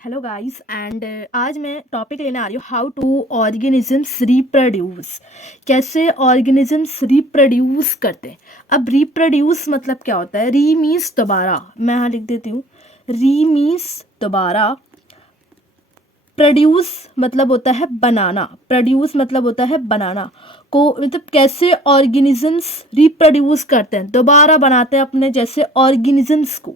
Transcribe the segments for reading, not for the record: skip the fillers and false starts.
Hello guys and आज मैं topic लेने आ रही हूँ हाउ टू ऑर्गेनिजम्स रिप्रोड्यूस। कैसे ऑर्गेनिजम्स रिप्रोड्यूस करते हैं। अब रिप्रोड्यूस मतलब क्या होता है। री मीन्स दोबारा, मैं यहाँ लिख देती हूँ। री मीन्स दोबारा, प्रोड्यूस मतलब होता है बनाना। प्रोड्यूस मतलब होता है बनाना को, मतलब कैसे ऑर्गेनिजम्स रिप्रोड्यूस करते हैं, दोबारा बनाते हैं अपने जैसे ऑर्गेनिजम्स को।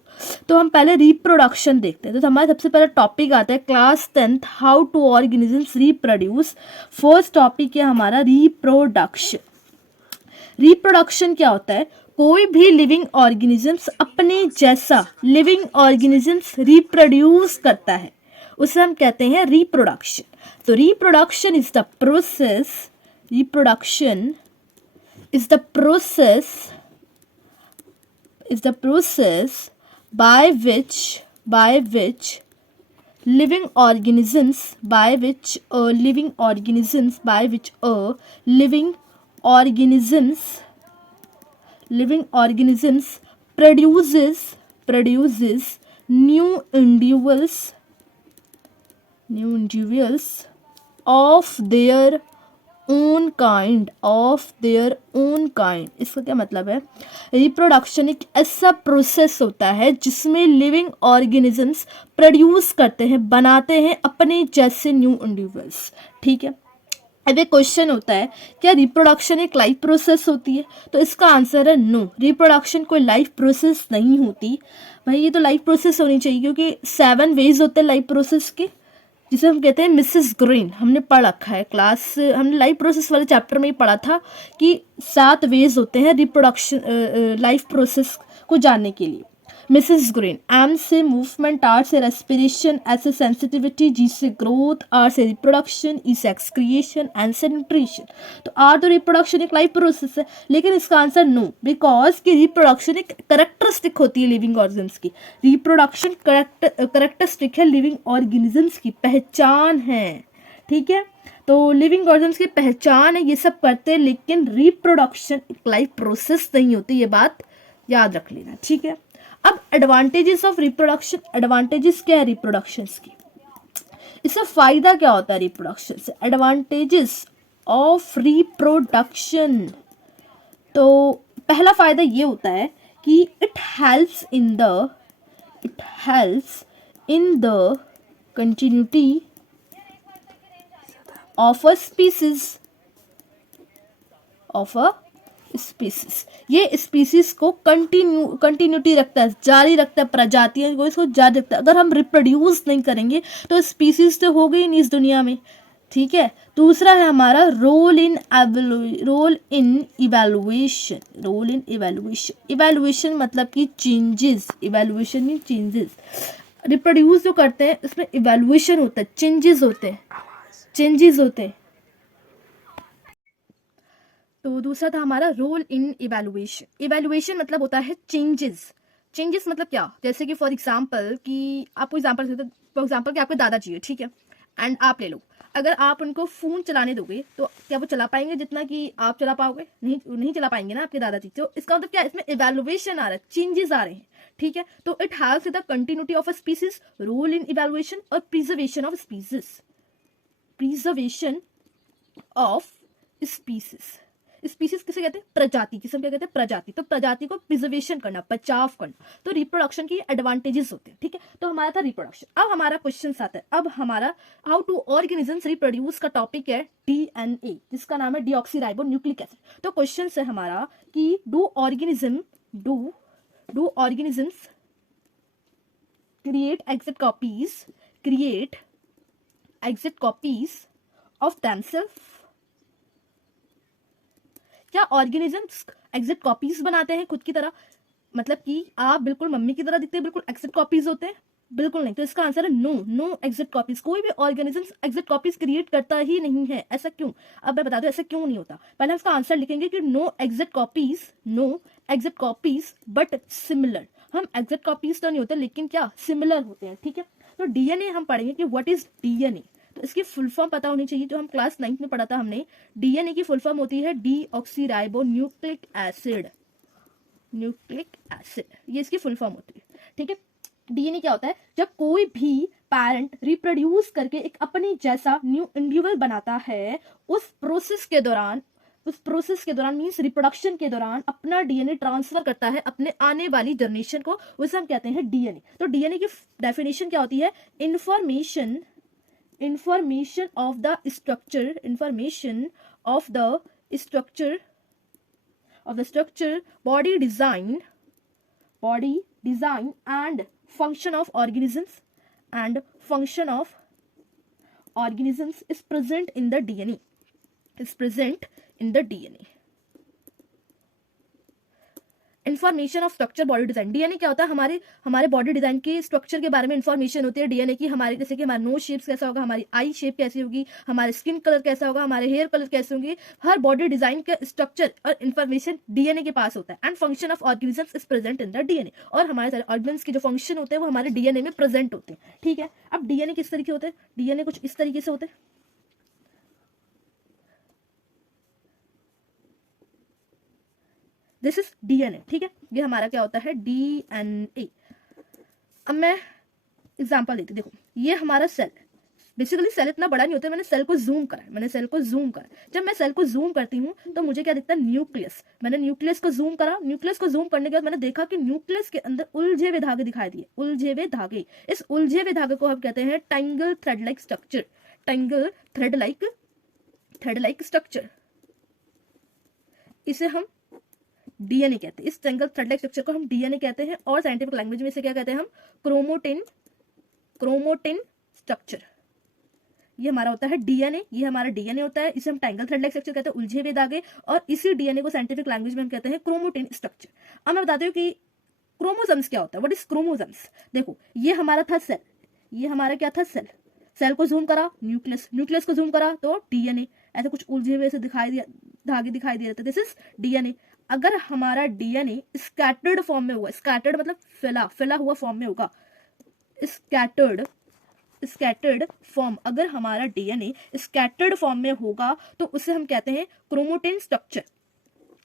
तो हम पहले रिप्रोडक्शन देखते हैं। तो हमारा सबसे पहला टॉपिक आता है class 10th, how to organisms reproduce. First topic है हमारा रिप्रोडक्शन। रिप्रोडक्शन क्या होता है, कोई भी लिविंग ऑर्गेनिजम्स अपने जैसा लिविंग ऑर्गेनिजम्स रिप्रोड्यूस करता है, उसे हम कहते हैं रिप्रोडक्शन। तो reproduction is the process, reproduction is the process by which living organisms produces new individuals of their own kind, इसका क्या मतलब है। रिप्रोडक्शन एक ऐसा प्रोसेस होता है जिसमें लिविंग ऑर्गेनिजम्स प्रोड्यूस करते हैं, बनाते हैं अपने जैसे न्यू इंडिविजुअल्स। ठीक है, अब एक क्वेश्चन होता है क्या रिप्रोडक्शन एक लाइफ प्रोसेस होती है। तो इसका आंसर है नो, रिप्रोडक्शन कोई लाइफ प्रोसेस नहीं होती। भाई ये तो लाइफ प्रोसेस होनी चाहिए, क्योंकि 7 वेज होते हैं लाइफ प्रोसेस के, जिसे हम कहते हैं मिसेस ग्रीन। हमने पढ़ रखा है हमने लाइफ प्रोसेस वाले चैप्टर में ही पढ़ा था कि 7 वेज होते हैं रिप्रोडक्शन लाइफ प्रोसेस को जानने के लिए। मिसेस ग्रीन, एम से मूवमेंट, आर से रेस्पिरेशन, एस से सेंसिटिविटी, जी से ग्रोथ, आर से रिप्रोडक्शन, ई से एक्सक्रिएशन, एन से न्यूट्रिशन। तो आर तो रिप्रोडक्शन एक लाइफ प्रोसेस है, लेकिन इसका आंसर नो, बिकॉज कि रिप्रोडक्शन एक करेक्टरिस्टिक होती है लिविंग ऑर्गेनिजम्स की। रिप्रोडक्शन करेक्टरिस्टिक है लिविंग ऑर्गेनिजम्स की, पहचान है। ठीक है, तो लिविंग ऑर्गेनिजम्स की पहचान है, ये सब करते हैं, लेकिन रिप्रोडक्शन एक लाइफ प्रोसेस नहीं होती, ये बात याद रख लेना। ठीक है, अब एडवांटेजेस ऑफ रिप्रोडक्शन। एडवांटेजेस क्या है रिप्रोडक्शन की, इससे फायदा क्या होता है रिप्रोडक्शन से। एडवांटेजेस ऑफ रिप्रोडक्शन, तो पहला फायदा ये होता है कि it helps in the continuity of a species. ये स्पीसीज को कंटिन्यूटी रखता है, जारी रखता है, प्रजातियों को इसको जारी रखता है। अगर हम रिप्रोड्यूस नहीं करेंगे तो स्पीसीज तो हो गई नहीं इस दुनिया में। ठीक है, दूसरा है हमारा रोल इन इवैल्यूएशन। इवैल्यूएशन मतलब कि changes, evaluation mean changes. Reproduce जो करते हैं उसमें इवैल्यूएशन होता है, चेंजेस होते हैं। तो दूसरा था हमारा रोल इन इवैल्यूएशन। इवैल्यूएशन मतलब होता है चेंजेस मतलब क्या, जैसे कि फॉर एग्जांपल कि आपको एग्जांपल कि आपके दादाजी है, ठीक है, एंड आप ले लो। अगर आप उनको फोन चलाने दोगे तो क्या वो चला पाएंगे जितना कि आप चला पाओगे? नहीं चला पाएंगे ना आपके दादाजी। तो इसका मतलब क्या है, इसमें इवैल्यूएशन आ रहा है, चेंजेस आ रहे हैं। ठीक है, तो it helps with the continuity of a species, role in evaluation और प्रिजर्वेशन ऑफ स्पीसीज। स्पीसीज किसे कहते हैं? प्रजाति। किसे क्या कहते हैं? प्रजाति। तो प्रजाति को प्रिजर्वेशन करना, बचाव करना। तो रिप्रोडक्शन की एडवांटेजेस होते हैं। ठीक है, तो हमारा था रिप्रोडक्शन। अब हमारा क्वेश्चन आता है, अब हमारा हाउ टू ऑर्गेनिजम्स रिप्रोड्यूस का टॉपिक है डीएनए, जिसका नाम है डीऑक्सीराइबो न्यूक्लिक एसिड। तो क्वेश्चन है हमारा कि do organisms create exact copies of themselves। क्या ऑर्गेनिजम्स एग्जैक्ट कॉपीज बनाते हैं खुद की तरह? मतलब कि आप बिल्कुल मम्मी की तरह दिखते हैं, बिल्कुल एग्जैक्ट कॉपीज होते हैं? बिल्कुल नहीं। तो इसका आंसर है नो एग्जैक्ट कॉपीज। कोई भी ऑर्गेनिजम्स एग्जैक्ट कॉपीज क्रिएट करता ही नहीं है। ऐसा क्यों? अब मैं बता दूं ऐसा क्यों नहीं होता। पहले हम इसका आंसर लिखेंगे कि no exact copies but similar. हम एग्जैक्ट कॉपीज तो नहीं होते, लेकिन क्या सिमिलर होते हैं। ठीक है, तो डीएनए हम पढ़ेंगे कि व्हाट इज डीएनए। तो इसकी फुल फॉर्म पता होनी चाहिए, जो हम क्लास 9th में पढ़ा था हमने। डीएनए की फुल फॉर्म होती है डीऑक्सीराइबो न्यूक्लिक एसिड। ये इसकी फुल फॉर्म होती है। ठीक है, डीएनए क्या होता है? जब कोई भी पैरेंट रिप्रोड्यूस करके एक अपने जैसा न्यू इंडिविजुअल बनाता है, उस प्रोसेस के दौरान मीन्स रिप्रोडक्शन के दौरान अपना डीएनए ट्रांसफर करता है अपने आने वाली जनरेशन को, उसे हम कहते हैं डीएनए। तो डीएनए की डेफिनेशन क्या होती है? Information of the structure body design and function of organisms is present in the DNA. Information of structure body design. DNA क्या होता है? हमारे बॉडी डिजाइन के स्ट्रक्चर के बारे में इन्फॉर्मेशन होती है डीएनए की। हमारे जैसे कि हमारा नोज शेप कैसा होगा, हमारी आई शेप कैसी होगी, हमारे स्किन कलर कैसा होगा, हमारे हेयर कलर कैसे होंगे, हर बॉडी डिजाइन का स्ट्रक्चर और इन्फॉर्मेशन डीएनए के पास होता है। And function of organisms is present in the DNA. और हमारे सारे ऑर्गन्स के जो फंक्शन होते हैं वो हमारे डीएनए में प्रेजेंट होते हैं। ठीक है, अब डीएनए किस तरीके होते हैं? डीएनए कुछ इस तरीके से होते हैं। This is DNA. ठीक है, ये हमारा क्या होता है? डीएनए। अब मैं एग्जांपल देती, देखो ये हमारा सेल। बेसिकली सेल इतना बड़ा नहीं होता, मैंने सेल को जूम करा। जब मैं सेल को जूम करती हूँ तो मुझे क्या दिखता है? न्यूक्लियस। मैंने न्यूक्लियस को जूम करा। न्यूक्लियस को जूम करने के बाद मैंने देखा कि न्यूक्लियस के अंदर उलझे हुए धागे दिखाई दिए। इस उलझे हुए धागे को हम कहते हैं टैंगल थ्रेड लाइक स्ट्रक्चर। इसे हम डीएनए कहते हैं। इस टैंगल थ्रेड लाइक स्ट्रक्चर को हम डीएनए कहते हैं। और साइंटिफिक लैंग्वेज में इसे क्या कहते हैं? हम क्रोमोटिन स्ट्रक्चर। ये हमारा होता है डीएनए। ये हमारा डीएनए होता है, इसे हम टैंगल थ्रेड लाइक स्ट्रक्चर कहते हैं, उलझे हुए धागे। और इसी डीएनए को साइंटिफिक लैंग्वेज में हम कहते हैं क्रोमोटिन स्ट्रक्चर। अब मैं बताती हूँ कि क्रोमोसोम्स क्या होता है। What is chromosomes? देखो ये हमारा था सेल। ये हमारा क्या था? सेल। सेल को जूम करा, न्यूक्लियस को जूम करा तो डीएनए। ऐसे कुछ उलझे हुए से धागे दिखाई दे रहे थे। This is DNA. अगर हमारा डीएनए स्कैटर्ड फॉर्म में होगा, स्कैटर्ड मतलब फैला हुआ फॉर्म में होगा, स्कैटर्ड फॉर्म, अगर हमारा डीएनए स्कैटर्ड फॉर्म में होगा तो उसे हम कहते हैं क्रोमोटिन स्ट्रक्चर।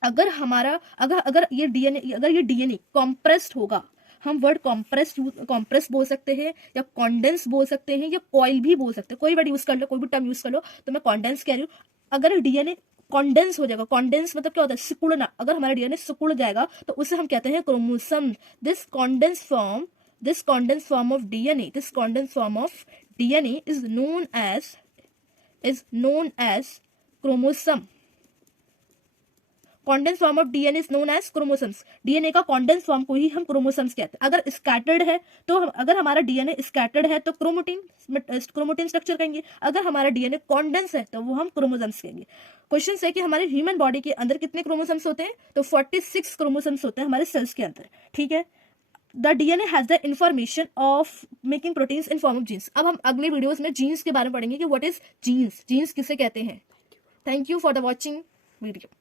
अगर ये डीएनए कॉम्प्रेस्ड होगा, हम वर्ड कॉम्प्रेस बोल सकते हैं या कॉन्डेंस बोल सकते हैं या कॉइल भी बोल सकते हैं। कोई वर्ड यूज कर लो, कोई भी टर्म यूज कर लो। तो मैं कॉन्डेंस कह रही हूँ। अगर डीएनए कॉन्डेंस हो जाएगा, कॉन्डेंस मतलब क्या होता है? सिकुड़ना। अगर हमारा डीएनए सिकुड़ जाएगा तो उसे हम कहते हैं chromosome. This condense form of DNA is known as chromosome. Condense form of DNA is known as chromosomes. DNA का कॉन्डेंस फॉर्म को ही हम क्रोमोसोम्स कहते हैं। अगर स्कैटर्ड है तो अगर हमारा डीएनए स्कैटर्ड है तो क्रोमोटिन स्ट्रक्चर कहेंगे। अगर हमारा डीएनए कॉन्डेंस है तो वो हम क्रोमोसोम्स कहेंगे। क्वेश्चन है कि हमारे ह्यूमन बॉडी के अंदर कितने क्रोमोसोम्स होते हैं? तो 46 क्रोमोसोम्स होते हैं हमारे सेल्स के अंदर। ठीक है, the DNA has the information of making proteins in form of genes. अब हम अगले वीडियोस में जीन्स के बारे में पढ़ेंगे कि व्हाट इज जीन्स, जीन्स किसे कहते हैं। Thank you for the watching video.